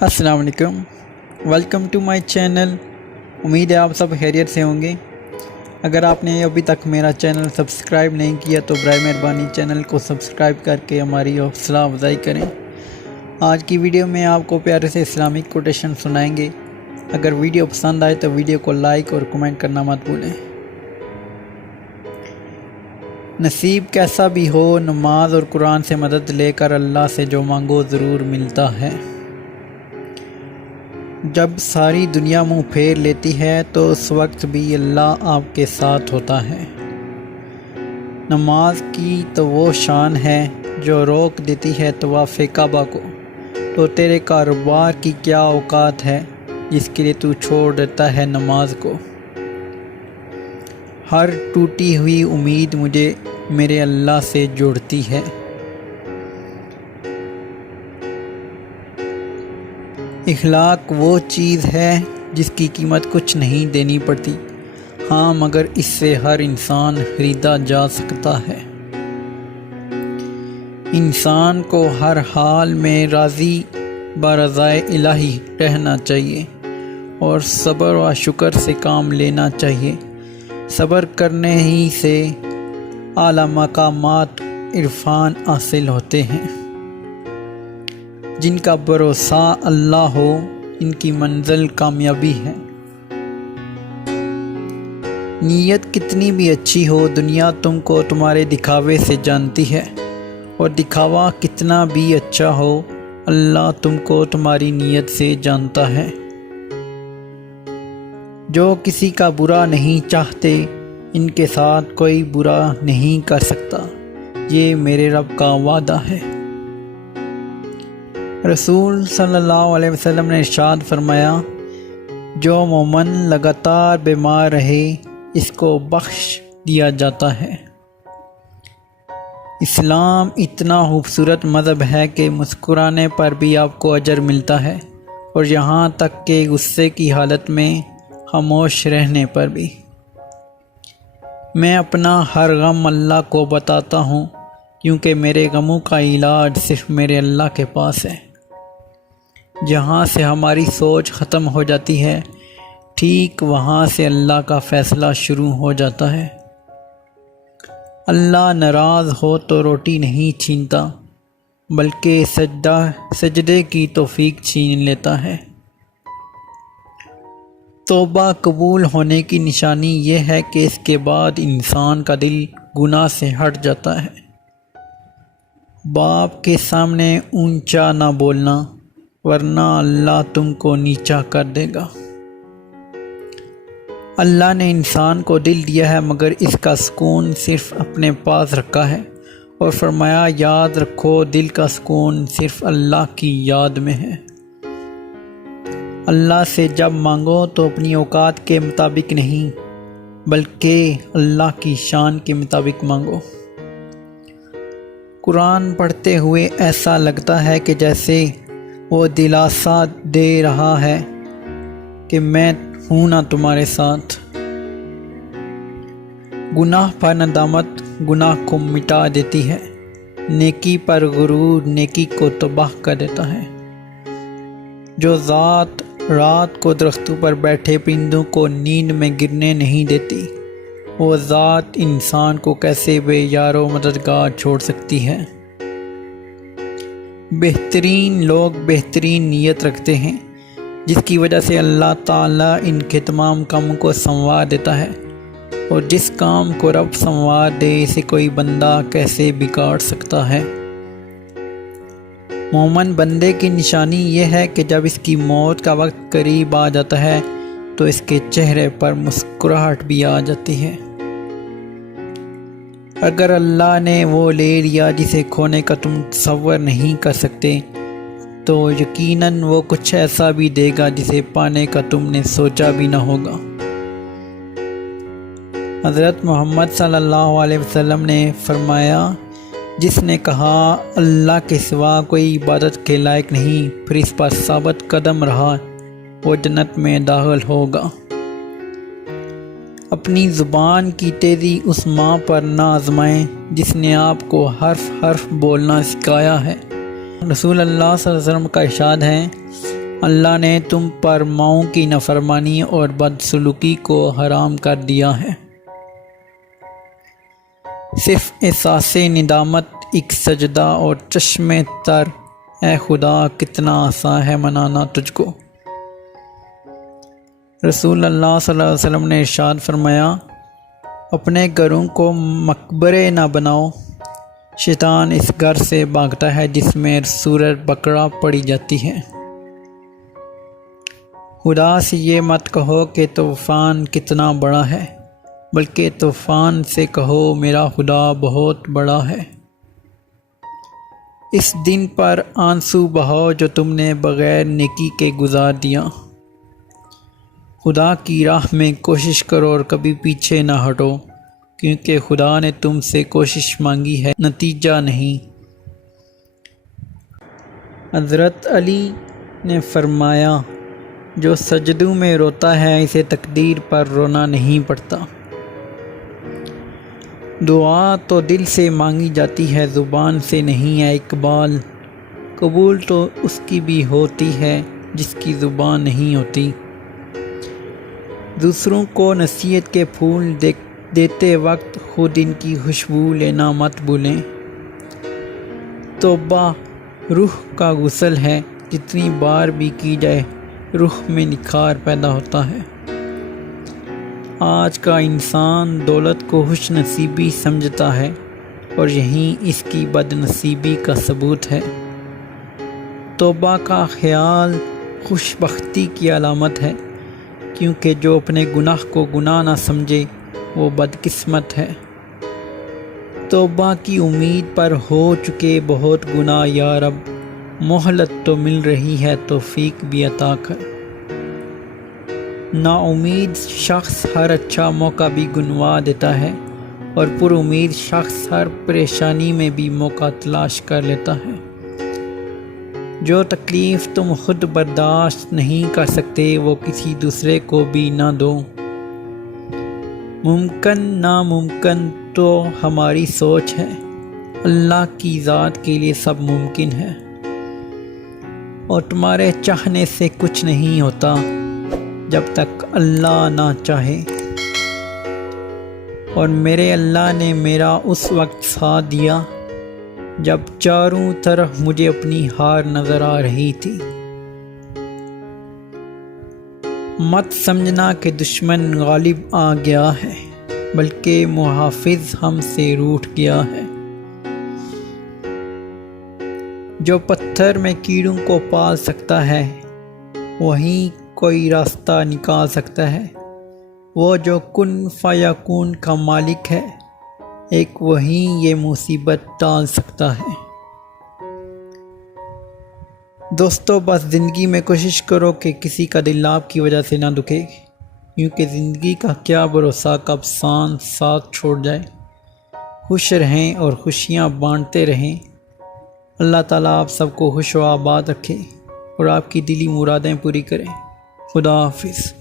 السلام علیکم، welcome to my channel. امید ہے آپ سب خیریت سے ہوں گے۔ اگر آپ نے ابھی تک میرا چینل سبسکرائب نہیں کیا تو برائے مہربانی چینل کو سبسکرائب کر کے ہماری حوصلہ افزائی کریں۔ آج کی ویڈیو میں آپ کو پیارے سے اسلامک کوٹیشن سنائیں گے۔ اگر ویڈیو پسند آئے تو ویڈیو کو لائک اور کمنٹ کرنا مت بھولیں۔ نصیب کیسا بھی ہو، نماز اور قرآن سے مدد لے کر اللہ سے جو مانگو ضرور ملتا ہے۔ جب ساری دنیا منہ پھیر لیتی ہے تو اس وقت بھی اللہ آپ کے ساتھ ہوتا ہے۔ نماز کی تو وہ شان ہے جو روک دیتی ہے طواف کعبہ کو، تو تیرے کاروبار کی کیا اوقات ہے جس کے لیے تو چھوڑ دیتا ہے نماز کو۔ ہر ٹوٹی ہوئی امید مجھے میرے اللہ سے جوڑتی ہے۔ اخلاق وہ چیز ہے جس کی قیمت کچھ نہیں دینی پڑتی، ہاں مگر اس سے ہر انسان خریدا جا سکتا ہے۔ انسان کو ہر حال میں راضی برضائے الہی رہنا چاہیے اور صبر و شکر سے کام لینا چاہیے۔ صبر کرنے ہی سے اعلیٰ مقامات عرفان حاصل ہوتے ہیں۔ جن کا بھروسہ اللہ ہو ان کی منزل کامیابی ہے۔ نیت کتنی بھی اچھی ہو، دنیا تم کو تمہارے دکھاوے سے جانتی ہے، اور دکھاوا کتنا بھی اچھا ہو اللہ تم کو تمہاری نیت سے جانتا ہے۔ جو کسی کا برا نہیں چاہتے ان کے ساتھ کوئی برا نہیں کر سکتا، یہ میرے رب کا وعدہ ہے۔ رسول صلی اللہ علیہ وسلم نے ارشاد فرمایا، جو مومن لگاتار بیمار رہے اس کو بخش دیا جاتا ہے۔ اسلام اتنا خوبصورت مذہب ہے کہ مسکرانے پر بھی آپ کو اجر ملتا ہے، اور یہاں تک کہ غصے کی حالت میں خاموش رہنے پر بھی۔ میں اپنا ہر غم اللہ کو بتاتا ہوں، کیونکہ میرے غموں کا علاج صرف میرے اللہ کے پاس ہے۔ جہاں سے ہماری سوچ ختم ہو جاتی ہے، ٹھیک وہاں سے اللہ کا فیصلہ شروع ہو جاتا ہے۔ اللہ ناراض ہو تو روٹی نہیں چھینتا، بلکہ سجدے کی توفیق چھین لیتا ہے۔ توبہ قبول ہونے کی نشانی یہ ہے کہ اس کے بعد انسان کا دل گناہ سے ہٹ جاتا ہے۔ باپ کے سامنے اونچا نہ بولنا، ورنہ اللہ تم کو نیچا کر دے گا۔ اللہ نے انسان کو دل دیا ہے مگر اس کا سکون صرف اپنے پاس رکھا ہے، اور فرمایا یاد رکھو دل کا سکون صرف اللہ کی یاد میں ہے۔ اللہ سے جب مانگو تو اپنی اوقات کے مطابق نہیں بلکہ اللہ کی شان کے مطابق مانگو۔ قرآن پڑھتے ہوئے ایسا لگتا ہے کہ جیسے وہ دلاسا دے رہا ہے کہ میں ہوں نا تمہارے ساتھ۔ گناہ پر ندامت گناہ کو مٹا دیتی ہے، نیکی پر غرور نیکی کو تباہ کر دیتا ہے۔ جو ذات رات کو درختوں پر بیٹھے پرندوں کو نیند میں گرنے نہیں دیتی، وہ ذات انسان کو کیسے بے یار و مددگار چھوڑ سکتی ہے۔ بہترین لوگ بہترین نیت رکھتے ہیں، جس کی وجہ سے اللہ تعالیٰ ان کے تمام کاموں کو سنوار دیتا ہے، اور جس کام کو رب سنوار دے اسے کوئی بندہ کیسے بگاڑ سکتا ہے۔ مومن بندے کی نشانی یہ ہے کہ جب اس کی موت کا وقت قریب آ جاتا ہے تو اس کے چہرے پر مسکراہٹ بھی آ جاتی ہے۔ اگر اللہ نے وہ لے لیا جسے کھونے کا تم تصور نہیں کر سکتے، تو یقیناً وہ کچھ ایسا بھی دے گا جسے پانے کا تم نے سوچا بھی نہ ہوگا۔ حضرت محمد صلی اللہ علیہ وسلم نے فرمایا، جس نے کہا اللہ کے سوا کوئی عبادت کے لائق نہیں پھر اس پر ثابت قدم رہا، وہ جنت میں داخل ہوگا۔ اپنی زبان کی تیزی اس ماں پر نہ آزمائیں جس نے آپ کو حرف حرف بولنا سکھایا ہے۔ رسول اللہ صلی اللہ علیہ وسلم کا ارشاد ہے، اللہ نے تم پر ماؤں کی نافرمانی اور بدسلوکی کو حرام کر دیا ہے۔ صرف احساس ندامت، ایک سجدہ اور چشم تر، اے خدا کتنا آسان ہے منانا تجھ کو۔ رسول اللہ صلی اللہ علیہ وسلم نے ارشاد فرمایا، اپنے گھروں کو مقبرے نہ بناؤ، شیطان اس گھر سے بھاگتا ہے جس میں سورج بقرہ پڑی جاتی ہے۔ خدا سے یہ مت کہو کہ طوفان کتنا بڑا ہے، بلکہ طوفان سے کہو میرا خدا بہت بڑا ہے۔ اس دن پر آنسو بہاؤ جو تم نے بغیر نیکی کے گزار دیا۔ خدا کی راہ میں کوشش کرو اور کبھی پیچھے نہ ہٹو، کیونکہ خدا نے تم سے کوشش مانگی ہے، نتیجہ نہیں۔ حضرت علی نے فرمایا، جو سجدوں میں روتا ہے اسے تقدیر پر رونا نہیں پڑتا۔ دعا تو دل سے مانگی جاتی ہے، زبان سے نہیں ہے اقبال۔ قبول تو اس کی بھی ہوتی ہے جس کی زبان نہیں ہوتی۔ دوسروں کو نصیحت کے پھول دیتے وقت خود ان کی خوشبو لینا مت بھولیں۔ توبہ روح کا غسل ہے، جتنی بار بھی کی جائے روح میں نکھار پیدا ہوتا ہے۔ آج کا انسان دولت کو خوش نصیبی سمجھتا ہے اور یہی اس کی بد نصیبی کا ثبوت ہے۔ توبہ کا خیال خوش بختی کی علامت ہے، کیونکہ جو اپنے گناہ کو گناہ نہ سمجھے وہ بدقسمت ہے۔ توبہ کی امید پر ہو چکے بہت گناہ، یا رب مہلت تو مل رہی ہے، توفیق بھی عطا کر۔ نا امید شخص ہر اچھا موقع بھی گنوا دیتا ہے، اور پر امید شخص ہر پریشانی میں بھی موقع تلاش کر لیتا ہے۔ جو تکلیف تم خود برداشت نہیں کر سکتے وہ کسی دوسرے کو بھی نہ دو۔ ممکن ناممکن تو ہماری سوچ ہے، اللہ کی ذات کے لیے سب ممکن ہے، اور تمہارے چاہنے سے کچھ نہیں ہوتا جب تک اللہ نہ چاہے۔ اور میرے اللہ نے میرا اس وقت ساتھ دیا جب چاروں طرف مجھے اپنی ہار نظر آ رہی تھی۔ مت سمجھنا کہ دشمن غالب آ گیا ہے، بلکہ محافظ ہم سے روٹھ گیا ہے۔ جو پتھر میں کیڑوں کو پال سکتا ہے وہی کوئی راستہ نکال سکتا ہے۔ وہ جو کن فیکون کا مالک ہے، ایک وہی یہ مصیبت ٹال سکتا ہے۔ دوستو، بس زندگی میں کوشش کرو کہ کسی کا دل آپ کی وجہ سے نہ دکھے، کیونکہ زندگی کا کیا بھروسہ کب ساتھ چھوڑ جائے۔ خوش رہیں اور خوشیاں بانٹتے رہیں۔ اللہ تعالیٰ آپ سب کو خوش و آباد رکھے اور آپ کی دلی مرادیں پوری کرے۔ خدا حافظ۔